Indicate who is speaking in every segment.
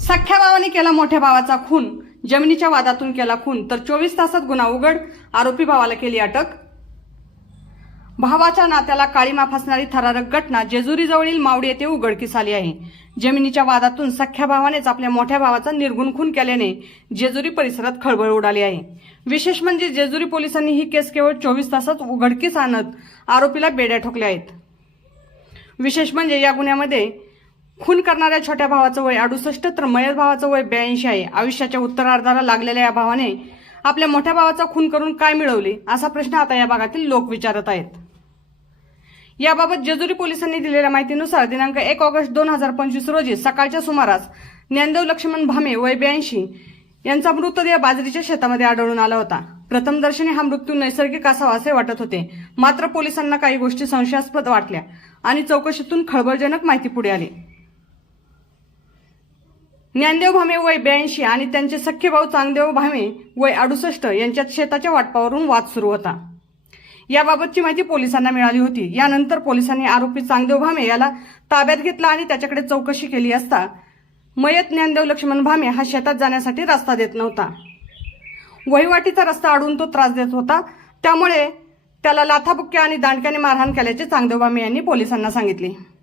Speaker 1: सख्ख्या भावाने केला मोठ्या भावाचा खून. जमिनीच्या वादातून केला खून. तर चोवीस तासात गुन्हा उघड आरोपी भावाला केली अटक. भावाच्या नात्याला काळीमा फासणारी थरारक घटना जेजुरीजवळील मावडी येथे उघडकीस आली आहे. जमिनीच्या वादातून सख्ख्या भावानेच आपल्या मोठ्या भावाचा निर्गुण खून केल्याने जेजुरी परिसरात खळबळ उडाली आहे. विशेष म्हणजे जेजुरी पोलिसांनी ही केस केवळ चोवीस तासात उघडकीस आणत आरोपीला बेड्या ठोकल्या आहेत. विशेष म्हणजे या गुन्ह्यामध्ये खून करणाऱ्या छोट्या भावाचं वय अडुसष्ट तर मयत भावाचं वय ब्याऐंशी आहे. आयुष्याच्या उत्तरार्धाला लागलेल्या या भावाने आपल्या मोठ्या भावाचा खून करून काय मिळवले असा प्रश्न आता या भागातील लोक विचारत आहेत. याबाबत जेजुरी पोलिसांनी दिलेल्या माहितीनुसार दिनांक एक ऑगस्ट दोन हजार पंचवीस रोजी सकाळच्या सुमारास ज्ञानदेव लक्ष्मण भामे वय ब्याऐंशी यांचा मृतदेह बाजरीच्या शेतामध्ये आढळून आला होता. प्रथमदर्शनी हा मृत्यू नैसर्गिक असावा असे वाटत होते. मात्र पोलिसांना काही गोष्टी संशयास्पद वाटल्या आणि चौकशीतून खळबळजनक माहिती पुढे आली. ज्ञानदेव भामे वय ब्याऐंशी आणि त्यांचे सख्खे भाऊ चांगदेव भामे वय अडुसष्ट यांच्यात शेताच्या वाटपावरून वाद सुरू होता. याबाबतची माहिती पोलिसांना मिळाली होती. यानंतर पोलिसांनी आरोपी चांगदेव भामे याला ताब्यात घेतला आणि त्याच्याकडे चौकशी केली असता मयत ज्ञानदेव लक्ष्मण भामे हा शेतात जाण्यासाठी रस्ता देत नव्हता. वहिवाटीचा रस्ता अडून तो त्रास देत होता. त्यामुळे त्याला लाथाबुक्क्या आणि दांडक्याने मारहाण केल्याचे चांगदेव भामे यांनी पोलिसांना सांगितले.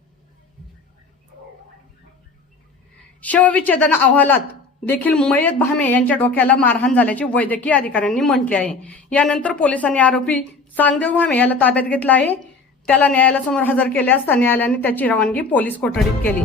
Speaker 1: शवविच्छेदन अहवालात देखील मयत भामे यांच्या डोक्याला मारहाण झाल्याचे वैद्यकीय अधिकाऱ्यांनी म्हटले आहे. यानंतर पोलिसांनी आरोपी सांगदेव भामे याला ताब्यात घेतला आहे. त्याला न्यायालयासमोर हजर केले असता न्यायालयाने त्याची रवानगी पोलीस कोठडीत केली.